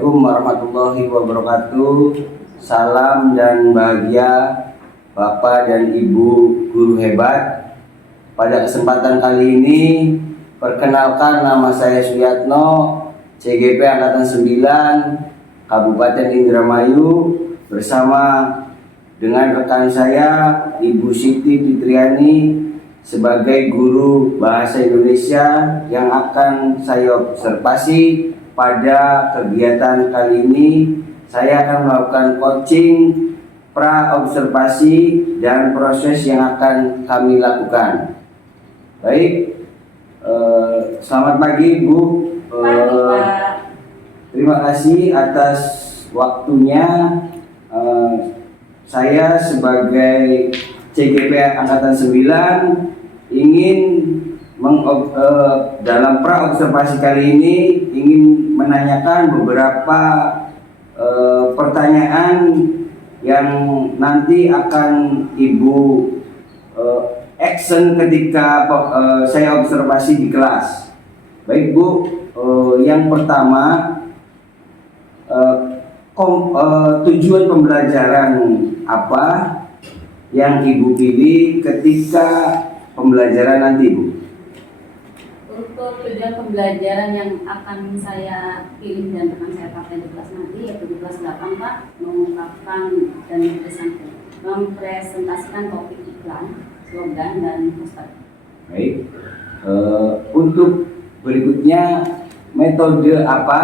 Assalamualaikum warahmatullahi wabarakatuh. Salam dan bahagia Bapak dan Ibu guru hebat. Pada kesempatan kali ini, perkenalkan nama saya Suyatno, CGP Angkatan 9, Kabupaten Indramayu, bersama dengan rekan saya Ibu Siti Fitriani sebagai guru bahasa Indonesia yang akan saya observasi. Pada kegiatan kali ini saya akan melakukan coaching pra-observasi dan proses yang akan kami lakukan. Baik, selamat pagi Bu. Terima kasih atas waktunya. Saya sebagai CGP Angkatan 9 ingin dalam pra-observasi kali ini ingin menanyakan beberapa pertanyaan yang nanti akan Ibu action ketika saya observasi di kelas. Baik Bu, yang pertama, tujuan pembelajaran apa yang Ibu pilih ketika pembelajaran nanti Bu? Untuk tujuan pembelajaran yang akan saya pilih dan akan saya pakai di kelas nanti, yaitu di kelas 8 Pak, mengungkapkan dan mempresentasikan topik iklan, slogan, dan poster. Baik, untuk berikutnya, metode apa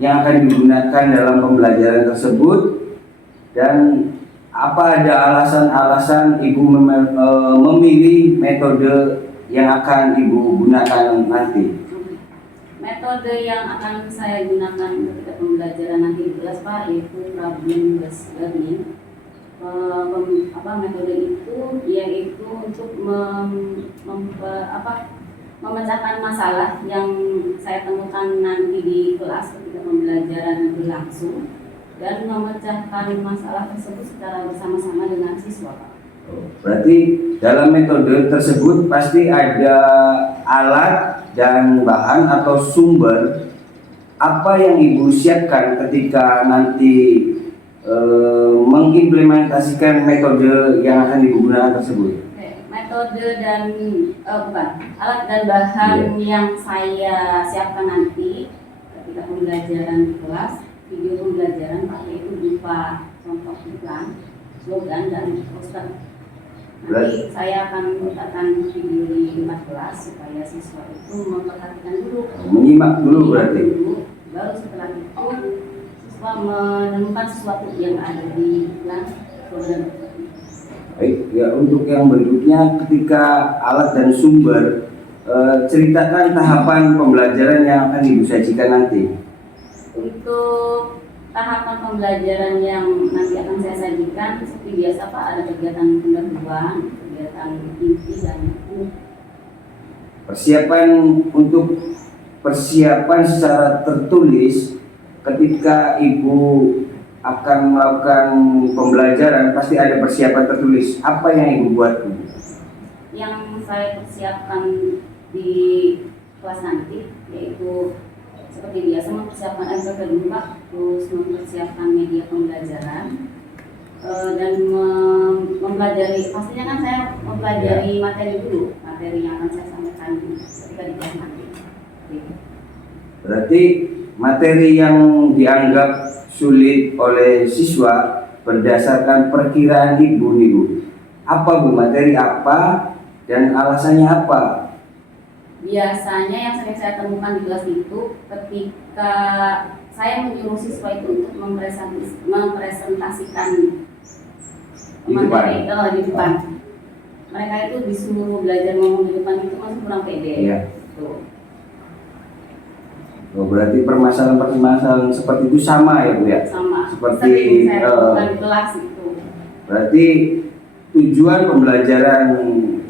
yang akan digunakan dalam pembelajaran tersebut, dan apa ada alasan-alasan Ibu memilih metode yang akan Ibu gunakan nanti? Metode yang akan saya gunakan ketika pembelajaran nanti di kelas Pak, yaitu problem based learning. Metode itu yaitu untuk memecahkan masalah yang saya temukan nanti di kelas ketika pembelajaran berlangsung, dan memecahkan masalah tersebut secara bersama-sama dengan siswa Pak. Berarti dalam metode tersebut pasti ada alat dan bahan atau sumber apa yang Ibu siapkan ketika nanti mengimplementasikan metode yang akan digunakan tersebut. Metode dan alat dan bahan yang saya siapkan nanti ketika pembelajaran di kelas, video pembelajaran pakai itu berupa contoh iklan, slogan, dan poster. Nanti saya akan memutarkan video di tempat kelas supaya siswa itu memperhatikan dulu, menyimak dulu berarti. Baru setelah itu siswa menemukan sesuatu yang ada di iklan, slogan. Baik, ya, untuk yang berikutnya, ketika alat dan sumber, ceritakan tahapan pembelajaran yang akan Ibu sajikan nanti. Untuk tahapan pembelajaran yang nanti akan saya sajikan, seperti biasa Pak, ada kegiatan pendahuluan, kegiatan inti, dan persiapan. Untuk persiapan secara tertulis, ketika Ibu akan melakukan pembelajaran pasti ada persiapan tertulis. Apa yang Ibu buat Bu? Yang saya persiapkan di kelas nanti yaitu seperti biasa mempersiapkan SPP dulu Pak, terus mempersiapkan media pembelajaran, dan mempelajari, pastinya kan saya mempelajari materi dulu, materi yang akan saya sampaikan ketika di kelas nanti. Berarti materi yang dianggap sulit oleh siswa berdasarkan perkiraan Ibu nih Bu. Apa Bu, materi apa dan alasannya apa? Biasanya yang sering saya temukan di kelas itu ketika saya menyuruh siswa itu untuk mempresentasikan materi di depan. Mereka itu disuruh belajar ngomong di depan itu masih kurang pede. Iya. Oh, berarti permasalahan seperti itu sama ya Bu ya? Sama. Seperti saya temukan di kelas itu. Berarti tujuan pembelajaran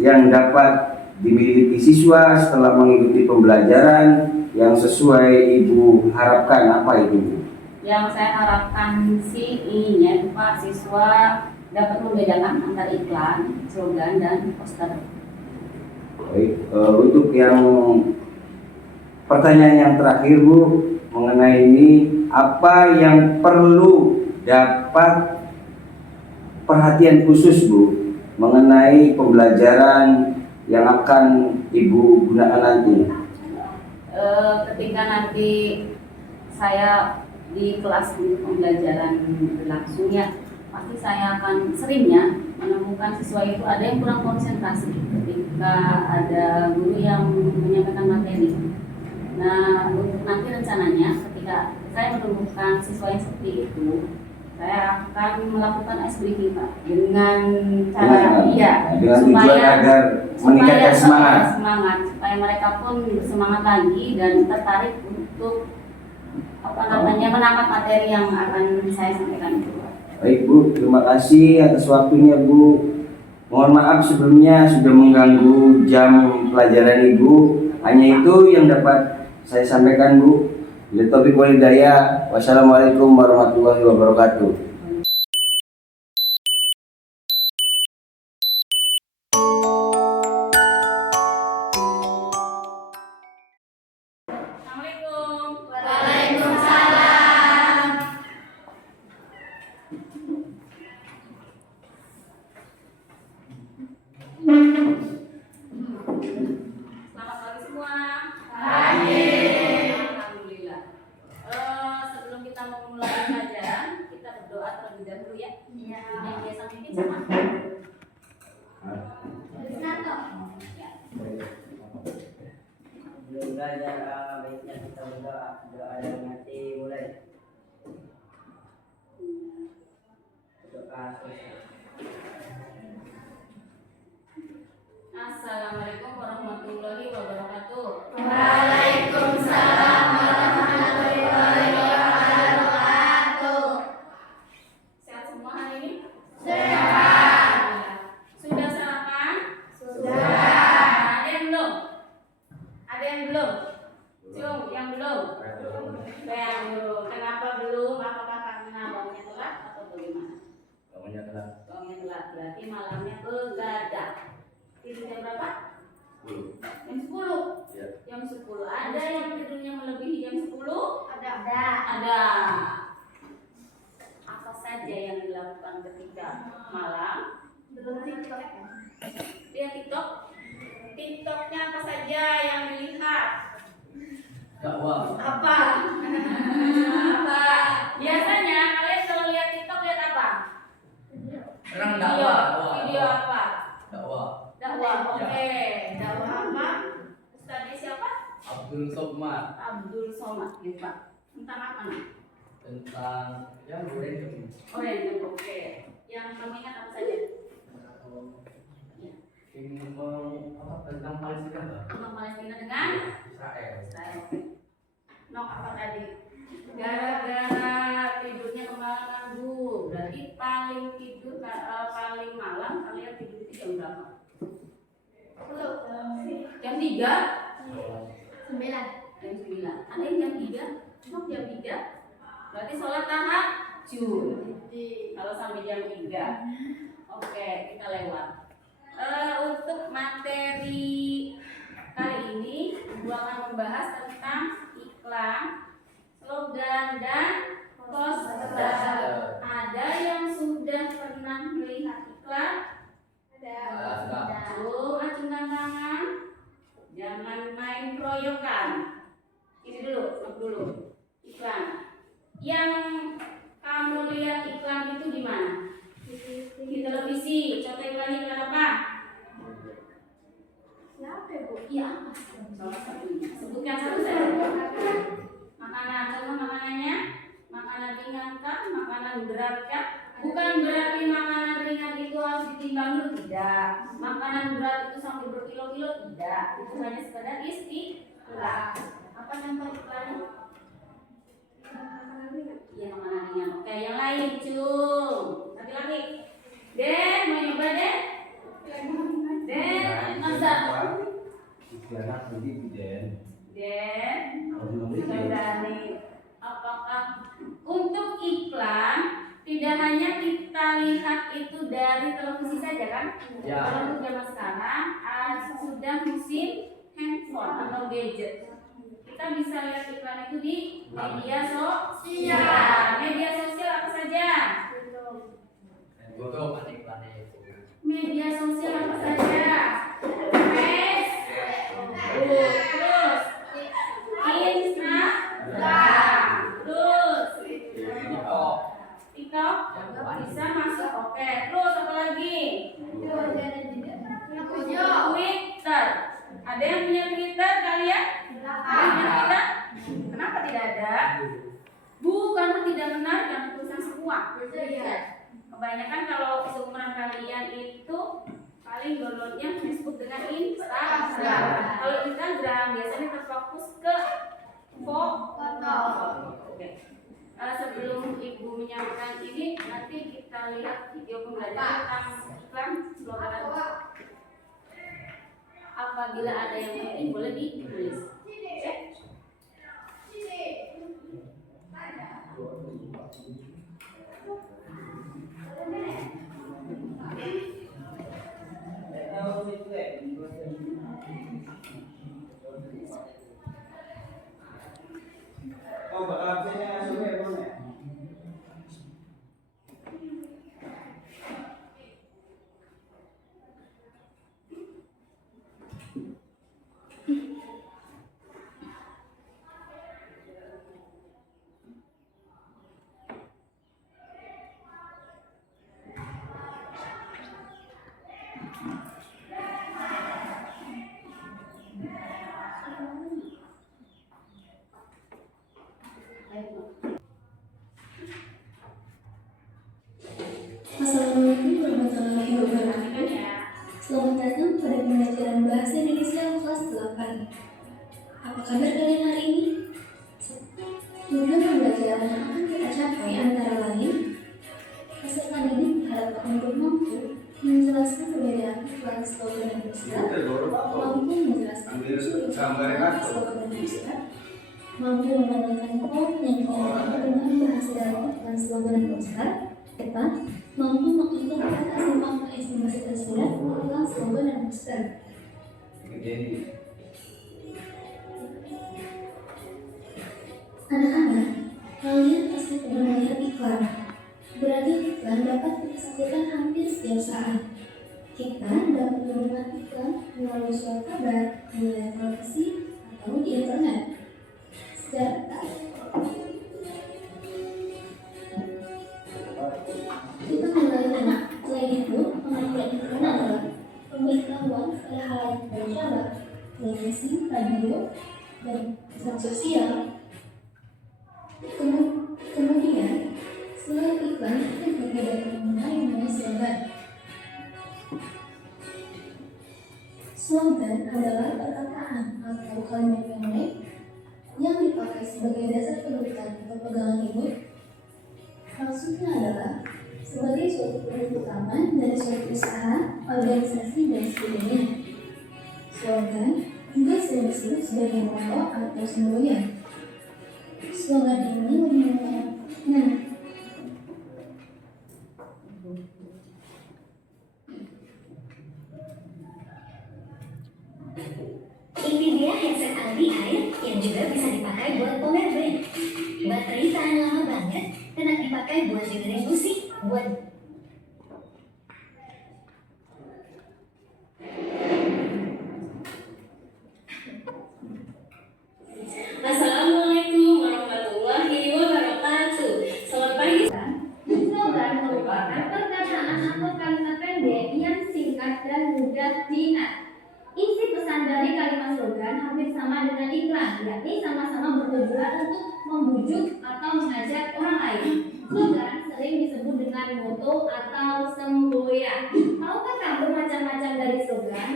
yang dapat dimiliki siswa setelah mengikuti pembelajaran yang sesuai Ibu harapkan apa itu Bu? Yang saya harapkan sih ininya Pak, siswa dapat membedakan antara iklan, slogan, dan poster. Baik, untuk yang pertanyaan yang terakhir Bu, mengenai ini, apa yang perlu dapat perhatian khusus Bu mengenai pembelajaran yang akan Ibu gunakan nanti? Ketika nanti saya di kelas untuk pembelajaran berlangsung ya, pasti saya akan seringnya menemukan siswa itu ada yang kurang konsentrasi ketika ada guru yang menyampaikan materi. Nah, untuk nanti rencananya ketika saya menemukan siswa yang seperti itu, saya akan melakukan ice breaking Pak, dengan cara dengan tujuan agar meningkatkan semangat supaya mereka pun bersemangat lagi dan tertarik untuk menangkap materi yang akan saya sampaikan itu. Baik Bu, terima kasih atas waktunya Bu. Mohon maaf sebelumnya sudah mengganggu jam pelajaran Ibu. Hanya itu yang dapat saya sampaikan Bu. Bila taufiq wal hidayah. Wassalamualaikum warahmatullahi wabarakatuh. Assalamualaikum. Waalaikumsalam. Selamat pagi semua. Pagi. Alhamdulillah. Sebelum kita memulai pelajaran, kita berdoa terlebih dahulu ya. Iya. Yang biasa mimpin siapa? Ya. Belum belajar, baiknya kita berdoa. Doa yang hati mulai. Doa selesai. Assalamualaikum warahmatullahi wabarakatuh. Waalaikumsalam warahmatullahi wabarakatuh. Sehat semua hari ini? Sehat. Sudah sarapan? Sudah. Ada yang belum? Ada yang belum? Cium, yang belum? Yang belum. Kenapa belum? Apakah karena bangunnya telat atau bagaimana? Bangunnya telat. Bangunnya telat, berarti malamnya begadang. Tidur jam berapa? 10. Jam 10? Ya. Jam 10. Ada yang tidurnya melebihi jam 10? Ada. Ada. Apa saja yang dilakukan ketika malam? Lihat TikTok. TikToknya apa saja yang dilihat? Dakwah. Apa? Apa? Biasanya kalian kalau lihat TikTok lihat apa? Orang Video apa? Dakwah. Dakwah. Ya. Oke. Dakwah apa? Ustaznya siapa? Abdul Somad Abdul Somad. Ya, Pak. Tentang apa nih? tentang random. Oh, random. Oke. Yang kamu ingat apa saja? Ini mau tentang Palestina Mbak? Tentang Palestina dengan Israel. Israel. Nok apa tadi? Gara-gara tidurnya kemalaman Bu. Berarti paling malam kalian tidur itu jam berapa? Jam 3? Jam 9. Ada yang jam 3? Nok jam 3? Berarti sholat tahajud. Kalau sampai jam 3. Oke, kita lewat. Untuk materi kali ini Ibu akan membahas tentang iklan, slogan, dan poster. Ada yang sudah pernah melihat iklan? Acungkan tangan. Jangan main keroyokan. Ini dulu. Iklan. Yang kamu lihat iklan itu di mana? Di televisi. Contoh iklannya iklan apa? Iya, apa? Salah satunya. Sebutkan satu saja. Makanan, contoh makanannya. Makanan ringan kah? Makanan berat kah? Bukan berarti makanan ringan itu harus ditimbang dulu, tidak. Makanan berat itu sampai berkilo-kilo, tidak. Itu hanya sekedar istilah. Apa contoh iklannya? Iya, makanan ringan. Oke, yang lain, cung. Laki-laki. Den, mau nyoba Den? Den, masa? Anak dividen. Den, Kalau dari apakah untuk iklan tidak hanya kita lihat itu dari televisi saja kan? Ya. Kalau untuk zaman sekarang sudah musim handphone atau gadget. Kita bisa lihat iklan itu di Media sosial. Media sosial apa saja? Media sosial apa saja? Facebook, terus Instagram, terus TikTok bisa masuk. Oke, terus apa lagi? Twitter. Ada yang punya Twitter kalian? Ada yang punya Twitter? Kenapa tidak ada? Bukan tidak benar, karena tulisan semua. Kebanyakan kalau seumuran kalian itu paling downloadnya Facebook dengan Instagram. Kalau Instagram biasanya terfokus ke foto. Oke. Sebelum Ibu menyampaikan ini, nanti kita lihat video pembelajaran tentang iklan slogan. Apabila ada yang penting boleh ditulis. Oke? Oh, bakal absennya masuk ya, Bang ya? Assalamualaikum warahmatullahi wabarakatuh. Ya. Selamat datang pada pembelajaran Bahasa Indonesia kelas 8. Apa kabar kalian hari ini? Tujuan pembelajaran yang akan kita capai antara lain, peserta didik diharapkan untuk mampu menjelaskan perbedaan iklan slogan dan poster, mampu menjelaskan ciri iklan slogan dan poster, mampu membedakan poin yang dikatakan dengan bahasa dalam iklan slogan dan poster, serta mampu menginterpretasi makna estimasi tersirat iklan slogan dan poster. Anak-anak, kalian pasti pernah melihat iklan. Beragam iklan dapat kita saksikan hampir setiap saat. Kita dapat menikmati iklan melalui surat kabar, di layar televisi, atau di internet. Kita mulai dengan selain itu, pengambilan iklan adalah pemberitahuan kepada halayak berjarak, televisi, radio, dan pesan sosial. Kemudian, selain iklan, kita juga dapat mengenai slogan. Slogan adalah perkataan atau kalimat pendek yang dipakai sebagai dasar pendidikan atau pegangan hidup. Maksudnya adalah sebagai suatu produk utama dari suatu usaha, organisasi, dan sebagainya. Slogan juga sering disebut sebagai moto atau semboyan. Slogan ini merupakan ini dia headset anti air yang juga bisa dipakai buat power bank. Baterai tahan lama banget, enak dipakai buat dengerin musik, buat Assalamualaikum warahmatullahi wabarakatuh. Selamat pagi. Slogan merupakan perkataan atau kalimat pendek yang singkat dan mudah diingat. Isi pesan dari kalimat slogan hampir sama dengan iklan, yakni sama-sama bertujuan untuk membujuk atau mengajak orang lain. Slogan sering disebut dengan moto atau semboyan. Tahukah kamu macam-macam dari slogan?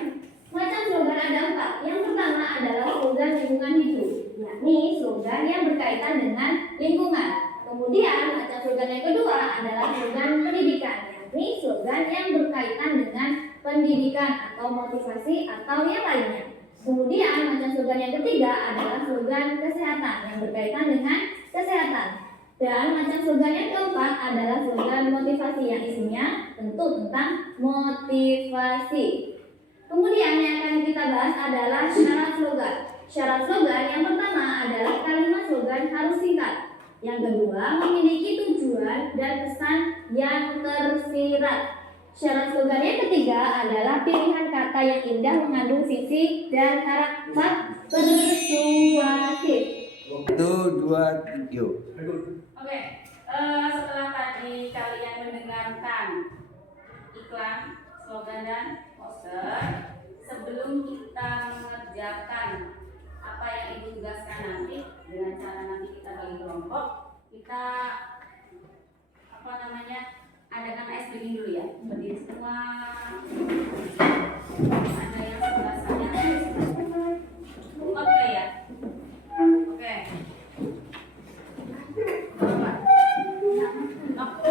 Macam slogan ada 4. Yang pertama adalah slogan lingkungan hidup, yakni slogan yang berkaitan dengan lingkungan. Kemudian macam slogan yang kedua adalah slogan pendidikan, yakni slogan yang berkaitan dengan pendidikan atau motivasi atau yang lainnya. Kemudian macam slogan yang ketiga adalah slogan kesehatan yang berkaitan dengan kesehatan. Dan macam slogan yang keempat adalah slogan motivasi yang isinya tentu tentang motivasi. Kemudian yang akan kita bahas adalah syarat slogan. Syarat slogan yang pertama adalah kalimat slogan harus singkat. Yang kedua, memiliki tujuan dan pesan yang tersirat. Syarat slogan yang ketiga adalah pilihan kata yang indah mengandung sisi dan karakter persuasif. 1, 2, yuk. Oke, setelah tadi kalian mendengarkan iklan, slogan dan poster, sebelum kita mengerjakan apa yang ibu tugaskan nanti dengan cara nanti kita bagi kelompok, kita adakan ice breaking dulu ya. Berdiri semua. Ada yang sebelah sana. Oke ya. Oke.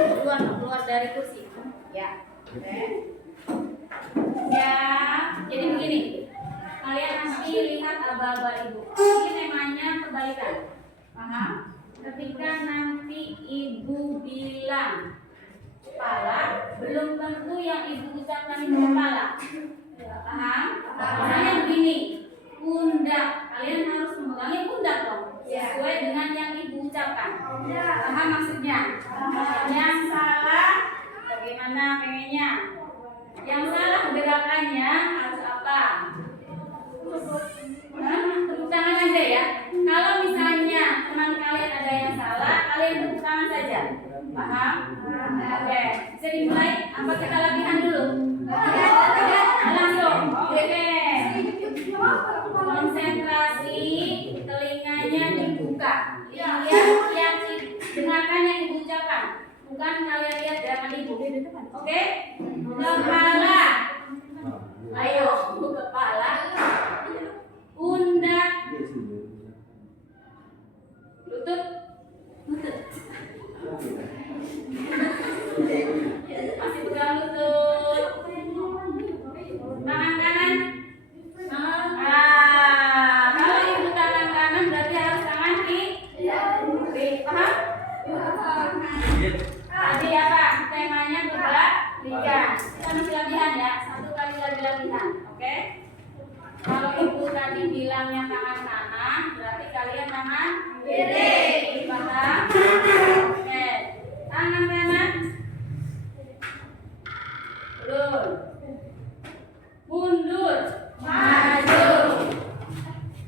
Keluar dari kursi. Ya. Oke. Ya, jadi begini. Kalian nanti lihat aba-aba ibu. Ini temanya kebalikan. Paham? Ketika nanti ibu bilang kepala, belum tentu yang ibu ucapkan itu kepala. Paham? Misalnya begini, pundak. Kalian harus memegangnya pundak dong, sesuai dengan yang ibu ucapkan. Paham maksudnya? Yang salah bagaimana pengennya? Yang salah gerakannya harus apa? Tepuk tangan aja ya. Kalau misalnya teman kalian ada yang salah, kalian tepuk tangan saja. Paham? Oke. Bisa dimulai? Apa kita latihan dulu? Langsung. Oke. Konsentrasi, telinganya dibuka. Lihat yang dengarkan yang ibu ucapkan. Bukan kalian lihat gerakan ibu. Oke? Kepala. Ayo, kepala. Pundak. Lutut. Masih pegang lutut. Tangan kanan. Kalau ibu tangan kanan berarti harus tangan kiri. Paham? Tadi apa? Temanya kebalikan. Kita masih latihan ya. 1 kali lagi latihan. Oke? Kalau ibu tadi bilangnya tangan kanan, berarti kalian tangan kiri. Paham? Oke. Tangan kanan. Turun. Mundur. Maju.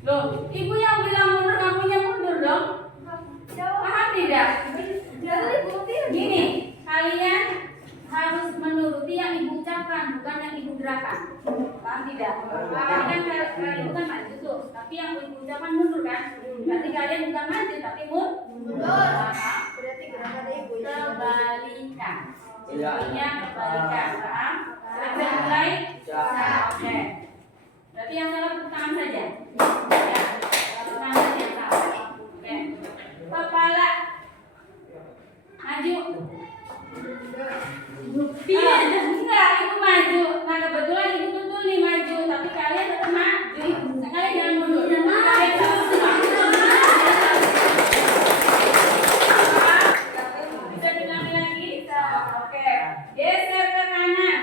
Loh, ibu yang bilang mundur, kamunya mundur dong. Paham tidak? Gini, kalian harus menuruti yang ibu ucapkan, bukan yang ibu gerakan. Paham tidak? Kalian ibu kan maju tuh, tapi yang ibu ucapkan mundur kan? Berarti kalian bukan maju, tapi mundur. Paham? Berarti gerakannya ibu kebalikan. Intinya kebalikan. Paham? Bisa mulai? Oke. Berarti yang salah tepuk tangan saja. Ya, tepuk tangan saja yang salah. Oke. Kepala. Maju. Enggak, ibu maju. Nah kebetulan ibu betul nih maju, tapi kalian tetap maju. Kalian jangan mundur. Kalian sama semua. Bisa diulangi lagi? Oke. Geser ke kanan.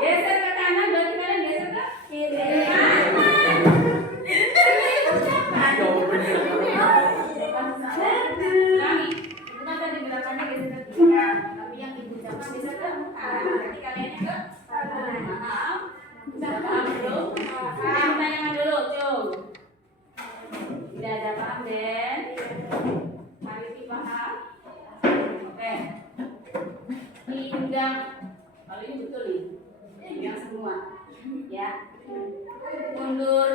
Geser ke kanan berarti kalian geser ke kiri. Ulangi. Itu kan tadi gerakannya geser ke kiri, tapi yang ibu ucapkan geser ke kanan. Berarti kaliannya ke kanan. Maaf. Bisa paham dulu? Kalian tanyakan dulu, cung. Tidak ada paham, Den? Hari paham? Oke. Pinggang. Kalau ini betul nih. Pinggang semua. Ya. Mundur.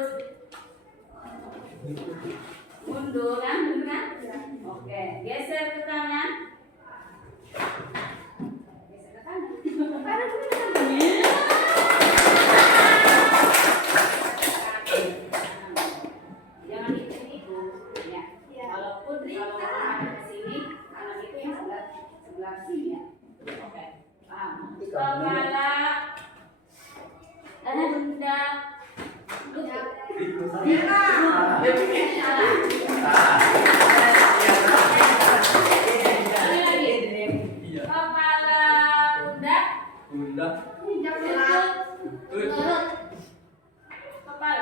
Mundur kan? Benar kan? Oke. Geser ke kanan. Geser ke kanan. Jangan itu. Ya. Walaupun kalau ada ke sini, kanan itu yang sebelah sini ya. Oke. Paham? Kepala. Pundak. Lutut. Sekali lagi. Kepala, pundak. Lutut. Kepala.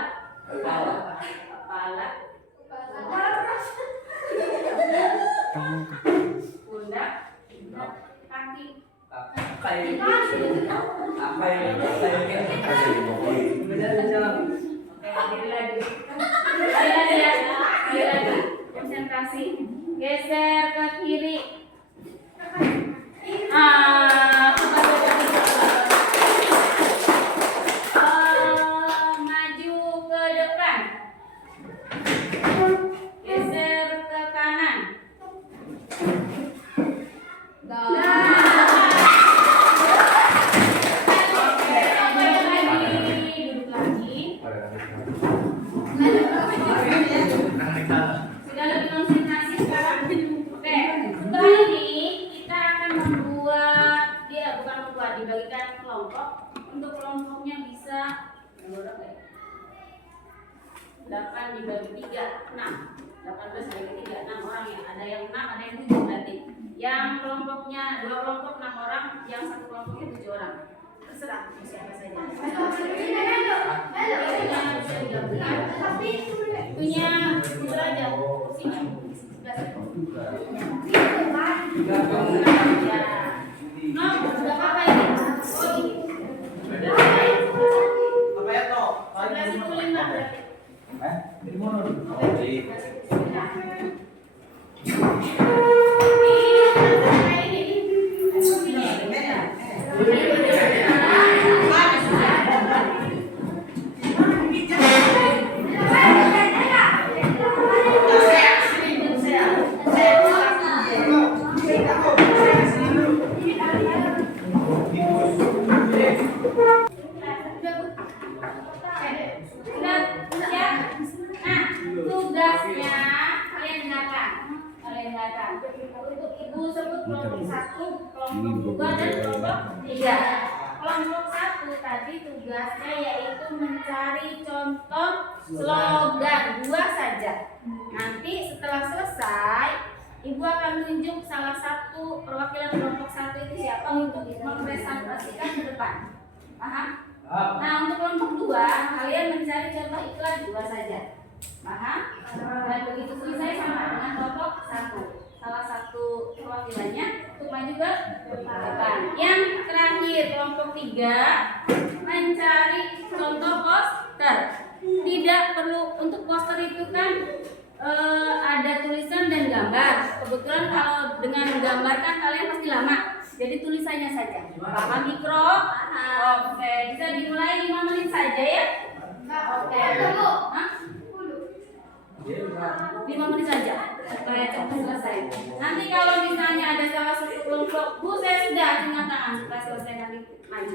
kelompoknya bisa berapa ya? 8 dibagi 3, 6. 18 dibagi 3, 6 orang ya. Ada yang 6, ada yang 7 berarti. Yang kelompoknya 2 kelompok 6 orang, yang satu kelompoknya 7 orang. Terserah siapa saja. Punya itu aja kursinya. No, enggak apa-apa ini. Oh, ini. Apa ya toh? Sebelah situ 5 berarti. Dari mana? Dari tugasnya kalian dengarkan. Untuk ibu sebut kelompok 1, kelompok 2 dan kelompok 3. Kelompok 1 tadi tugasnya yaitu mencari contoh slogan 2 saja. Nanti setelah selesai, ibu akan tunjuk salah satu perwakilan kelompok 1 itu siapa untuk mempresentasikan ke depan. Paham? Nah, untuk kelompok 2, kalian mencari contoh iklan 2 saja. Paham? Dan begitu selesai sama dengan kelompok 1. Salah satu perwakilannya untuk maju ke depan. Yang terakhir kelompok 3 mencari contoh poster. Tidak perlu, untuk poster itu kan ada tulisan dan gambar. Kebetulan kalau dengan gambar kan kalian pasti lama. Jadi tulisannya saja. Paham mikro? Oke, bisa dimulai 5 menit saja ya. Oke. Hah? 5 menit saja supaya cepat selesai. Nanti kalau misalnya ada salah satu kelompok, Bu saya sudah angkat tangan supaya selesai nanti maju.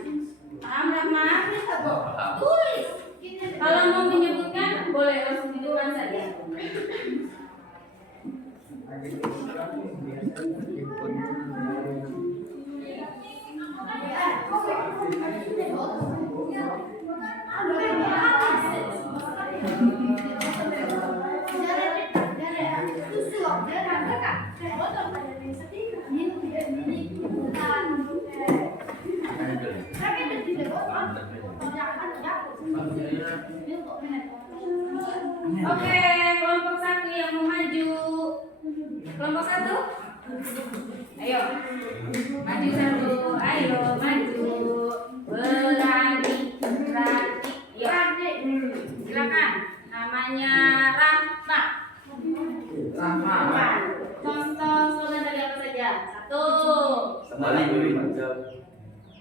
Paham Rahma? Tulis. Kalau mau menyebutkan boleh langsung di depan saja. Oke, kelompok 1 yang mau maju. Kelompok 1? Ayo. Maju 1. Ayo maju. Berani. Yuk. Silakan. Namanya Rahma. Rahma. Contoh slogan dari apa saja? 1. Kembali dulu maju.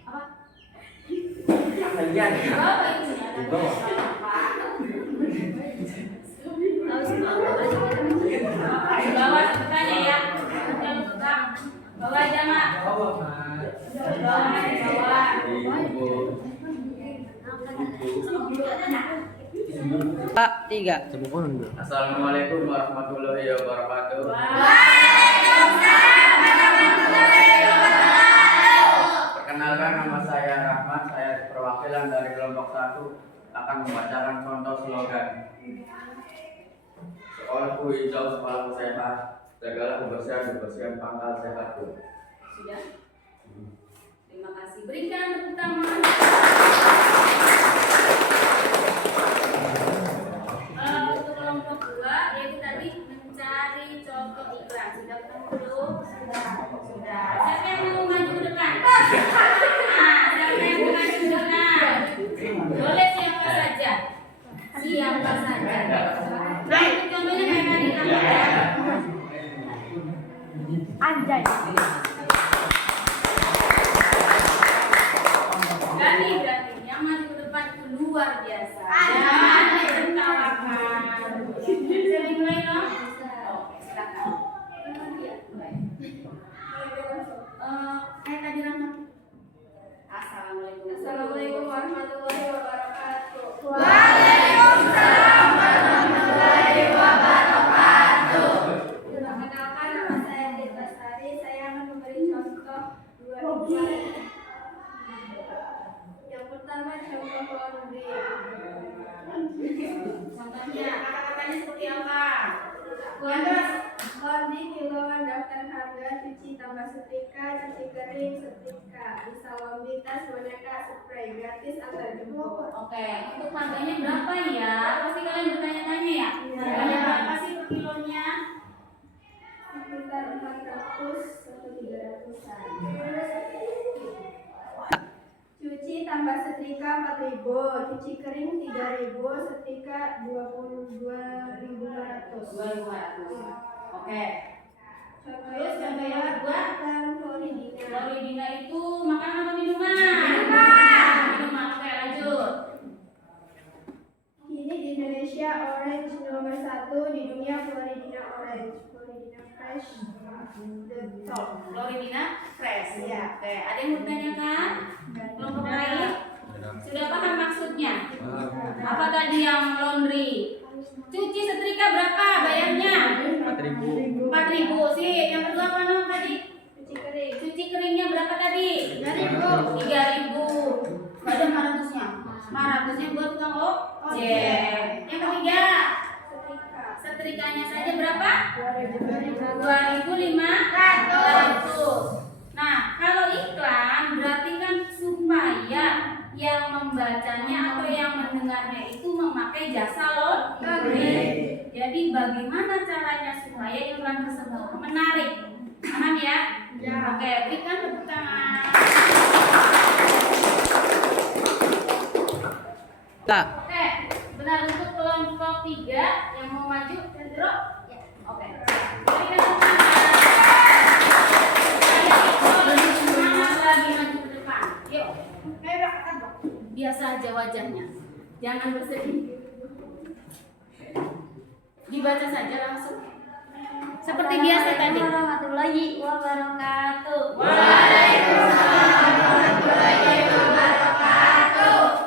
Apa? Kalian. Apa itu? Di bawah. Bawa sebutanya ya. Bawa aja mak. Bawa. Pak, 3. Assalamualaikum warahmatullahi wabarakatuh. Perkenalkan, nama saya Rahmat. Saya perwakilan dari kelompok 1 akan membacakan contoh slogan. Sekolahku hijau, sekolahku sehat. Jagalah kebersihan pangkal sehatku. Sudah? Terima kasih. Berikan tepuk tangan. Untuk kelompok 2 yaitu tadi mencari contoh iklan. Sudah ketemu belum? Sudah. Siapa yang mau maju ke depan? Siapa yang mau maju ke depan? Boleh siapa saja. Siapa saja. Nah, itu contohnya kayak tadi. Anjay. Berani yang maju ke depan itu luar biasa. Jangan ditertawakan. Bisa dimulai dong? Oke, silakan. Iya, mulai. Kayak tadi Rahmat. Assalamualaikum. Assalamualaikum warahmatullahi wabarakatuh. Waalaikumsalam warahmatullahi wabarakatuh. Perkenalkan, nama saya Dita Lestari. Saya akan memberi contoh 2 iklan. Yang pertama contoh Contohnya, kata-katanya seperti apa? Laundry himbauan daftar harga, cuci tambah setrika, cuci kering, setrika, bisa laundry tas, boneka, spray, gratis antar jemput. Oke, untuk harganya berapa ya? Pasti kalian bertanya-tanya ya? Harganya berapa sih per kilonya? Sekitar 400 atau 300-an. Cuci tambah setrika 4.000, cuci kering 3.000, setrika 22.500. 2.500. Oke. Terus contohnya buat Floridina. Floridina itu makanan atau minuman? Minuman. Oke, lanjut. Kini di Indonesia orange nomor 1, di dunia Floridina orange. Floridina fresh, the top. Floridina fresh. Ya. Oke, ada yang mau ditanyakan? Kelompok lain? Sudah paham maksudnya? Apa tadi yang laundry? Cuci setrika berapa bayarnya? 4.000. 4.000 sih. Yang kedua apa namanya tadi? Cuci kering. Cuci keringnya berapa tadi? 3.000. 3.000. Ada 500-nya. 500-nya buat tukang ojek. Yang ketiga, Setrika. setrikanya saja berapa? 2.500. 2.500. Nah, kalau iklan berarti kan supaya yang membacanya atau yang mendengarnya itu memakai jasa laundry. Jadi bagaimana caranya supaya iklan tersebut menarik? Paham ya? Oke, berikan tepuk tangan. Oke, benar untuk kelompok 3 yang mau maju, Hendro? Ya. Oke. Berikan tepuk tangan. Semangat lagi maju ke depan. Yuk. Biasa aja wajahnya. Jangan bersedih. Dibaca saja langsung. Seperti biasa tadi. Warahmatullahi wabarakatuh. Waalaikumsalam warahmatullahi wabarakatuh.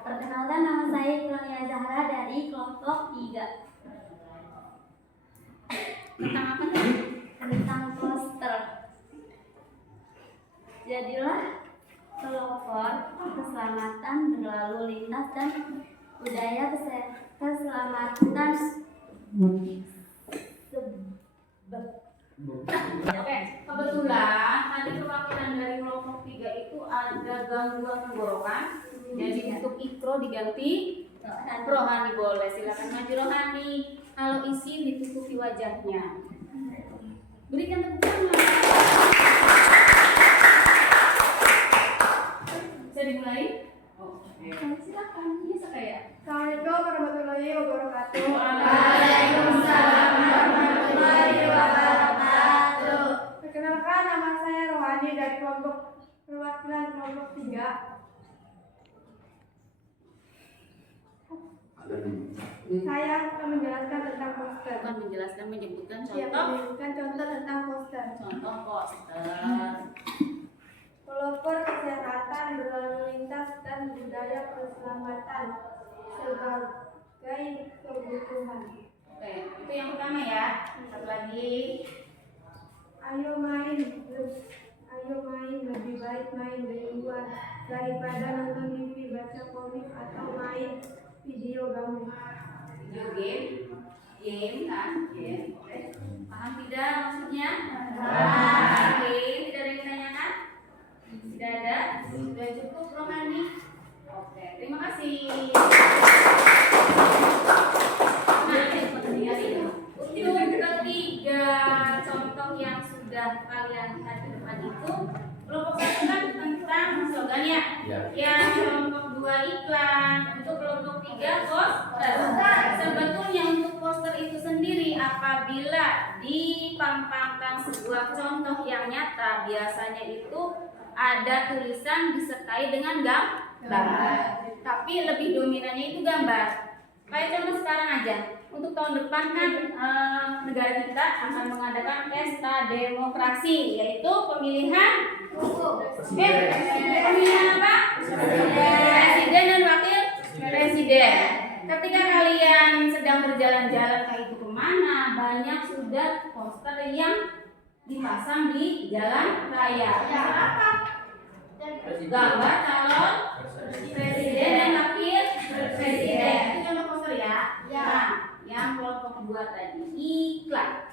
Perkenalkan, nama saya Ibrahim Zahra dari kelompok 3. Tentang apa nih? Tentang poster. Jadilah pelopor keselamatan berlalu lintas dan budaya keselamatan Oke, kebetulan tadi perwakilan dari kelompok 3 itu ada gangguan tenggorokan. Jadi untuk Ikro diganti Rohani, boleh silakan maju Rohani. Kalau isi ditutupi wajahnya. Berikan tepuk tangan. Bisa dimulai? Oke. Silakan. Biasa kayak. Assalamualaikum warahmatullahi wabarakatuh. Waalaikumsalam warahmatullahi wabarakatuh. Perkenalkan, nama saya Rohani dari kelompok perwakilan kelompok 3. Saya akan menjelaskan tentang poster. Bukan menjelaskan, menyebutkan Siap, contoh. menunjukkan contoh tentang poster. Contoh poster. Pelopor kesehatan berlalu lintas dan budaya keselamatan sebagai kebutuhan. Oke, itu yang pertama ya. Satu lagi. Ayo main lebih baik main di luar daripada nonton TV, baca komik atau main video game. Video game kan? Game. Oke. Paham tidak maksudnya? Oke, tidak ada yang ditanyakan? Tidak ada? Sudah cukup Rohani? Oke, terima kasih. Nah, untuk ketiga contoh yang sudah kalian lihat di depan itu, kelompok 1 kan tentang slogannya. Yang kelompok 2 iklan, untuk kelompok 3 poster. Sebetulnya untuk poster itu sendiri apabila dipampangkan sebuah contoh yang nyata, biasanya itu ada tulisan disertai dengan gambar. Tapi lebih dominannya itu gambar. Kayak contoh sekarang aja. Untuk tahun depan kan negara kita akan mengadakan pesta demokrasi, yaitu pemilihan pemilihan apa? Presiden dan wakil presiden. Ketika kalian sedang berjalan-jalan kayak itu kemana, banyak sudah poster yang dipasang di jalan raya. Apa? gambar calon presiden dan wakil presiden. Itu contoh poster ya. Nah, yang kelompok kedua tadi iklan.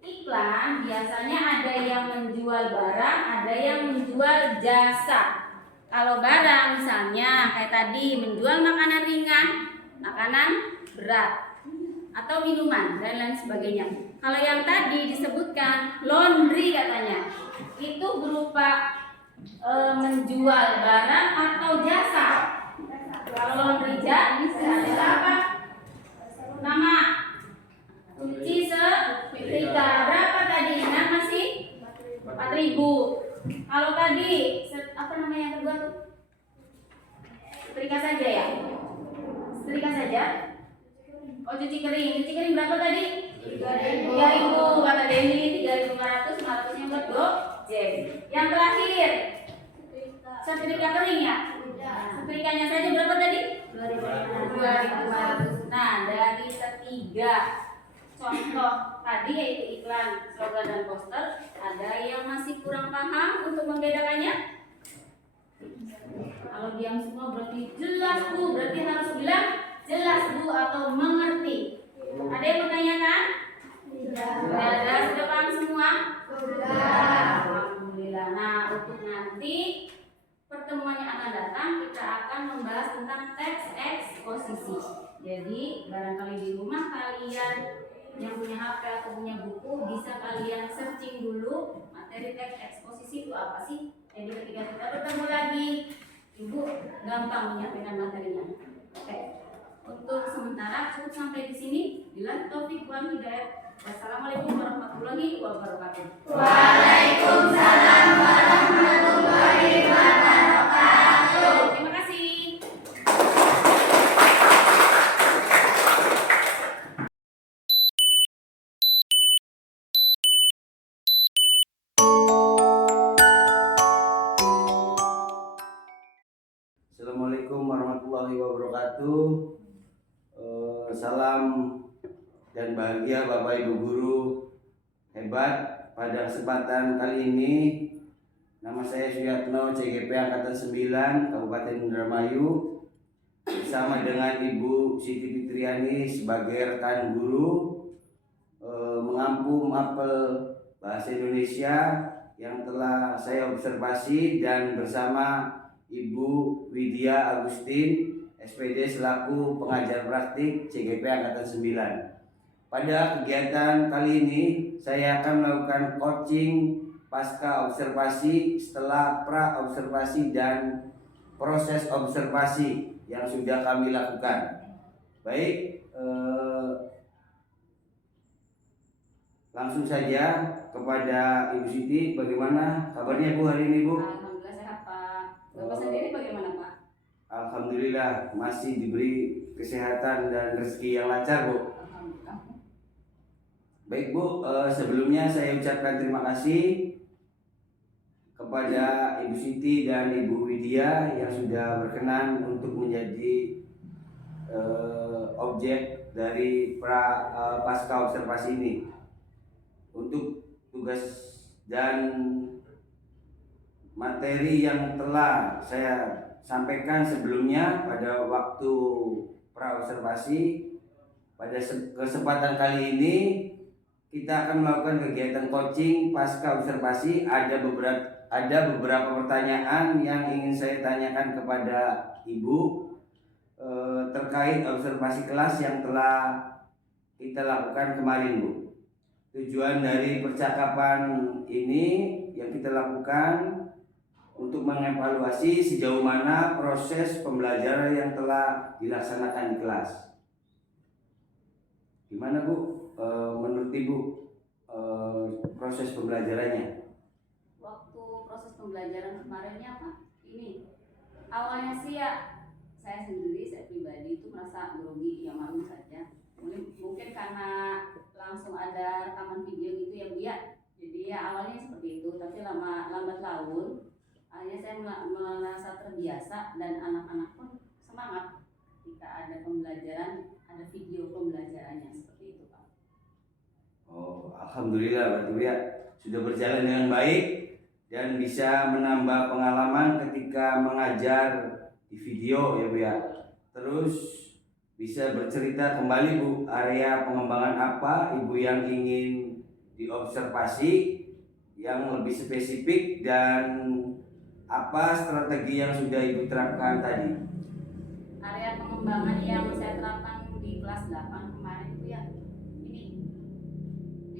Iklan biasanya ada yang menjual barang, ada yang menjual jasa. Kalau barang misalnya kayak tadi menjual makanan ringan, makanan berat, atau minuman dan lain sebagainya. Kalau yang tadi disebutkan laundry katanya, itu berupa menjual barang atau jasa. Kalau laundry jasa apa? Nama cuci setrika berapa tadi? Ingat masih 4.000. Kalau tadi apa namanya yang kedua tuh? Setrika saja ya? Setrika saja? Oh, cuci kering. Cuci kering berapa tadi? 3.000 kata Denny, 3.500, 500-nya buat Gojek. Yang terakhir setrika kering ya? Setrikanya saja berapa tadi? 2.500. Nah, dari ketiga contoh tadi yaitu iklan, slogan dan poster, ada yang masih kurang paham untuk membedakannya? Kalau diam semua berarti jelas Bu, berarti harus bilang jelas Bu atau mengerti. Ada yang bertanyakan? Sudah, sudah paham semua? Sudah. Alhamdulillah. Nah, untuk nanti pertemuan yang akan datang kita akan membahas tentang teks eksposisi. Jadi barangkali di rumah kalian yang punya HP atau punya buku bisa kalian searching dulu materi teks eksposisi itu apa sih. Jadi ketika kita bertemu lagi, Ibu gampang menyampaikan materinya. Oke. Untuk sementara cukup sampai di sini. Bila taufik wal hidayah. Wassalamualaikum warahmatullahi wabarakatuh. Waalaikumsalam warahmatullahi wabarakatuh. Terima kasih. Assalamualaikum warahmatullahi wabarakatuh. Salam dan bahagia Bapak Ibu guru hebat. Pada kesempatan kali ini nama saya Suyatno, CGP Angkatan 9 Kabupaten Indramayu, bersama dengan Ibu Siti Fitriani sebagai rekan guru mengampu mapel bahasa Indonesia yang telah saya observasi, dan bersama Ibu Widya Agustin SPD selaku pengajar praktik CGP Angkatan 9. Pada kegiatan kali ini saya akan melakukan coaching pasca observasi, setelah pra observasi dan proses observasi yang sudah kami lakukan. Baik, langsung saja kepada Ibu Siti. Bagaimana kabarnya Bu hari ini Bu? Alhamdulillah sehat Pak. Bapak sendiri bagaimana Pak? Alhamdulillah masih diberi kesehatan dan rezeki yang lancar Bu. Alhamdulillah. Baik Bu, sebelumnya saya ucapkan terima kasih kepada Ibu Siti dan Ibu Widya yang sudah berkenan untuk menjadi objek dari pasca observasi ini. Untuk tugas dan materi yang telah saya sampaikan sebelumnya pada waktu pra observasi, pada kesempatan kali ini kita akan melakukan kegiatan coaching pasca observasi. Ada beberapa pertanyaan yang ingin saya tanyakan kepada Ibu terkait observasi kelas yang telah kita lakukan kemarin Bu. Tujuan dari percakapan ini yang kita lakukan untuk mengevaluasi sejauh mana proses pembelajaran yang telah dilaksanakan di kelas. Gimana Bu, menurut Ibu proses pembelajarannya? Waktu proses pembelajaran kemarinnya apa? Ini awalnya sih ya saya pribadi itu merasa grogi, ya malu saja. Mungkin karena langsung ada rekaman video gitu ya Bu ya. Jadi ya awalnya seperti itu, tapi lambat laun akhirnya saya merasa terbiasa dan anak-anak pun semangat ketika ada pembelajaran, ada video pembelajarannya seperti itu Pak. Oh, alhamdulillah berarti ya sudah berjalan dengan baik dan bisa menambah pengalaman ketika ketika mengajar di video ya Bu ya. Terus bisa bercerita kembali Bu, area pengembangan apa Ibu yang ingin diobservasi yang lebih spesifik dan apa strategi yang sudah Ibu terapkan tadi? Area pengembangan yang saya terapkan di kelas 8 kemarin itu ya, ini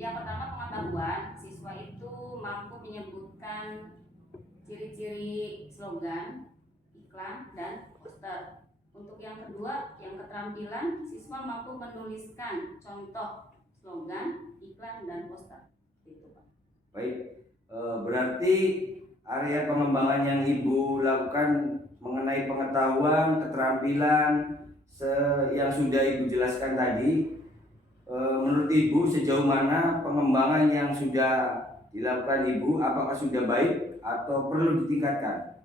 yang pertama pengetahuan, siswa itu mampu menyebutkan ciri-ciri slogan, iklan, dan poster. Untuk yang kedua, yang keterampilan, siswa mampu menuliskan contoh slogan, iklan, dan poster. Itu Pak. Baik, berarti area pengembangan yang Ibu lakukan mengenai pengetahuan, keterampilan yang sudah Ibu jelaskan tadi, menurut Ibu sejauh mana pengembangan yang sudah dilakukan Ibu, apakah sudah baik atau perlu ditingkatkan?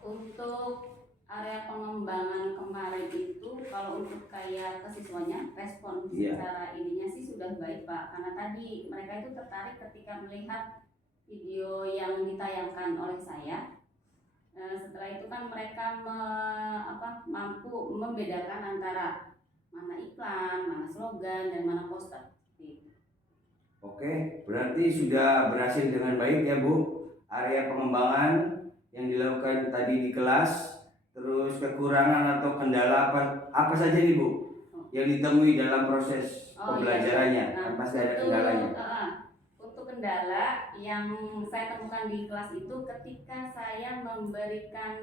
Untuk area pengembangan kemarin itu, kalau untuk kayak ke siswanya, respon secara ininya sih sudah baik Pak. Karena tadi mereka itu tertarik ketika melihat video yang ditayangkan oleh saya. Setelah itu kan mereka mampu membedakan antara mana iklan, mana slogan, dan mana poster. Oke, berarti sudah berhasil dengan baik ya Bu, area pengembangan yang dilakukan tadi di kelas. Terus kekurangan atau kendala apa saja nih Bu yang ditemui dalam proses pembelajarannya? Iya. Kan pasti ada kendalanya. Untuk kendala yang saya temukan di kelas itu ketika saya memberikan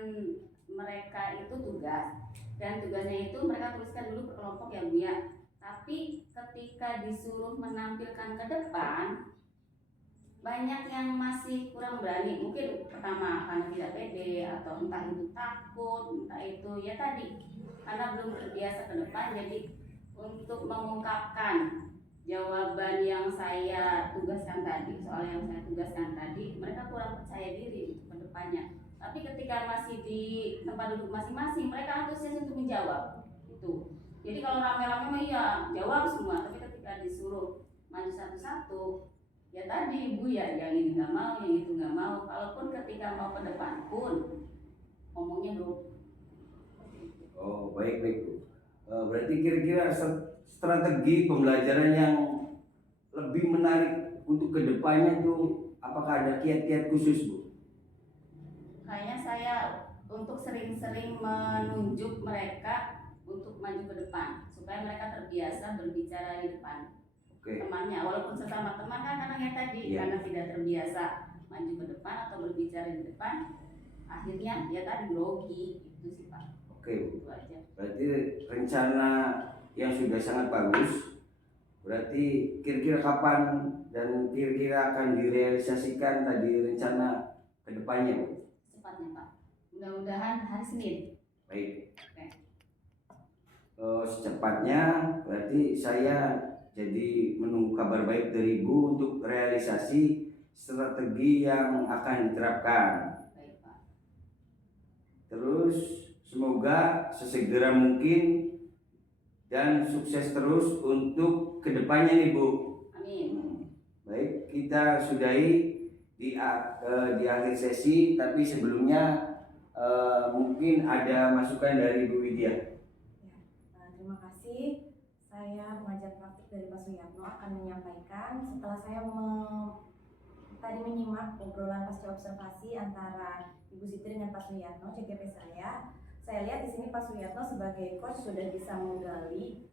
mereka itu tugas, dan tugasnya itu mereka tuliskan dulu per kelompok ya Bu ya. Tapi ketika disuruh menampilkan ke depan, banyak yang masih kurang berani. Mungkin pertama karena tidak pede, atau entah itu takut, entah itu ya tadi karena belum terbiasa ke depan. Jadi untuk mengungkapkan jawaban yang saya tugaskan tadi, soal yang saya tugaskan tadi, mereka kurang percaya diri untuk ke depannya. Tapi ketika masih di tempat duduk masing-masing, mereka antusias untuk menjawab itu. Jadi kalau rame-rame mah iya jawab semua, tapi ketika disuruh maju satu-satu, ya tadi Ibu ya, yang ini nggak mau, yang itu nggak mau. Kalaupun ketika mau ke depan pun ngomongnya belum. Oh baik Bu. Berarti kira-kira strategi pembelajaran yang lebih menarik untuk kedepannya tuh, apakah ada kiat-kiat khusus Bu? Kayaknya saya untuk sering-sering menunjuk mereka untuk maju ke depan supaya mereka terbiasa berbicara di depan temannya, walaupun sesama teman kan kadang ya tadi karena tidak terbiasa maju ke depan atau berbicara di depan, akhirnya dia tadi grogi. Itu sih Pak. Oke. Itu aja. Berarti rencana yang sudah sangat bagus. Berarti kira-kira kapan dan kira-kira akan direalisasikan tadi rencana kedepannya Bu? Cepatnya Pak. Mudah-mudahan hari Senin. Baik. Secepatnya berarti saya jadi menunggu kabar baik dari Ibu untuk realisasi strategi yang akan diterapkan. Baik Pak. Terus semoga sesegera mungkin dan sukses terus untuk kedepannya nih Bu. Amin. Baik, kita sudahi di akhir sesi, tapi sebelumnya mungkin ada masukan dari Bu Widya. Terima kasih. Saya pengajar praktik dari Pak Suyatno akan menyampaikan setelah saya tadi menyimak obrolan pasca observasi antara Ibu Siti dengan Pak Suyatno, CGP saya. Saya lihat di sini Pak Suyatno sebagai coach sudah bisa menggali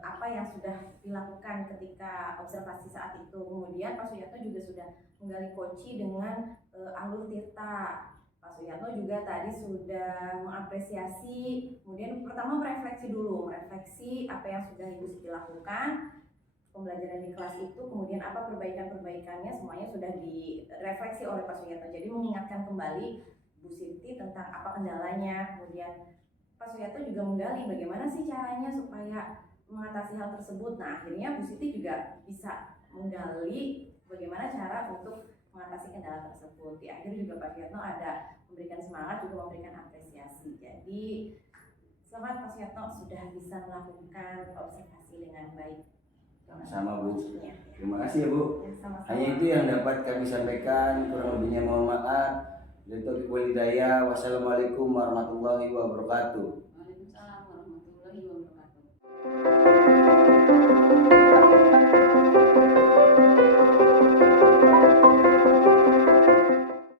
apa yang sudah dilakukan ketika observasi saat itu. Kemudian Pak Suyatno juga sudah menggali coaching dengan Alur Tirta. Pak Suyatno juga tadi sudah mengapresiasi, kemudian pertama merefleksi apa yang sudah Ibu Siti lakukan, pembelajaran di kelas itu, kemudian apa perbaikan-perbaikannya, semuanya sudah direfleksi oleh Pak Suyatno. Jadi mengingatkan kembali Bu Siti tentang apa kendalanya, kemudian Pak Suyatno juga menggali bagaimana sih caranya supaya mengatasi hal tersebut. Nah akhirnya Bu Siti juga bisa menggali bagaimana cara untuk mengatasi kendala tersebut. Di akhir juga Pak Suyatno ada memberikan semangat, juga memberikan apresiasi. Jadi selamat Pak Suyatno sudah bisa melakukan observasi dengan baik. Sama-sama Bu. Ya. Terima kasih ya Bu. Ya, sama-sama. Hanya itu yang dapat kami sampaikan, kurang lebihnya mohon maaf. Wassalamualaikum warahmatullahi wabarakatuh. Waalaikumsalam warahmatullahi wabarakatuh.